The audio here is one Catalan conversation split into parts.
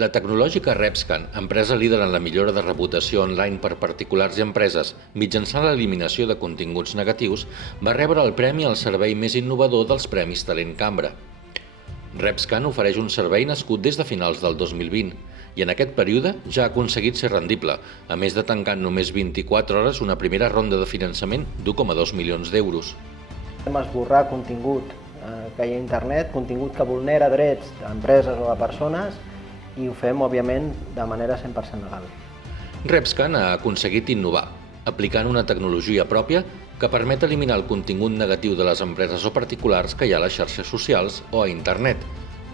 La tecnològica Repscan, empresa líder en la millora de reputació online per particulars i empreses mitjançant l'eliminació de continguts negatius, va rebre el premi al servei més innovador dels Premis Talent Cambra. Repscan ofereix un servei nascut des de finals del 2020 i en aquest període ja ha aconseguit ser rendible, a més de tancar en només 24 hores una primera ronda de finançament d'1,2 milions d'euros. Hem esborrar contingut que hi ha a internet, contingut que vulnera drets d'empreses o de persones, i ho fem, òbviament, de manera 100% legal. Repscan ha aconseguit innovar, aplicant una tecnologia pròpia que permet eliminar el contingut negatiu de les empreses o particulars que hi ha a les xarxes socials o a internet,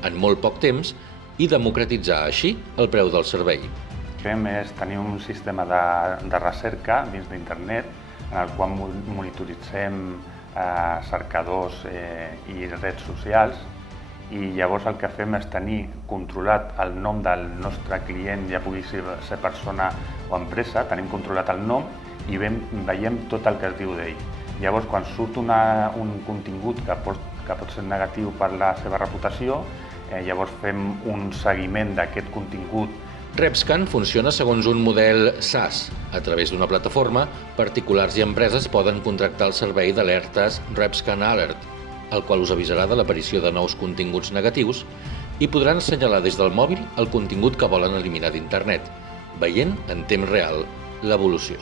en molt poc temps, i democratitzar així el preu del servei. El que fem és tenir un sistema de recerca dins d'internet en el qual monitoritzem cercadors i redes socials, i llavors el que fem és tenir controlat el nom del nostre client, ja pugui ser persona o empresa, tenim controlat el nom i veiem tot el que es diu d'ell. Llavors, quan surt un contingut que pot ser negatiu per la seva reputació, llavors fem un seguiment d'aquest contingut. Repscan funciona segons un model SaaS. A través d'una plataforma, particulars i empreses poden contractar el servei d'alertes Repscan Alert, el qual us avisarà de l'aparició de nous continguts negatius i podran assenyalar des del mòbil el contingut que volen eliminar d'internet, veient en temps real l'evolució.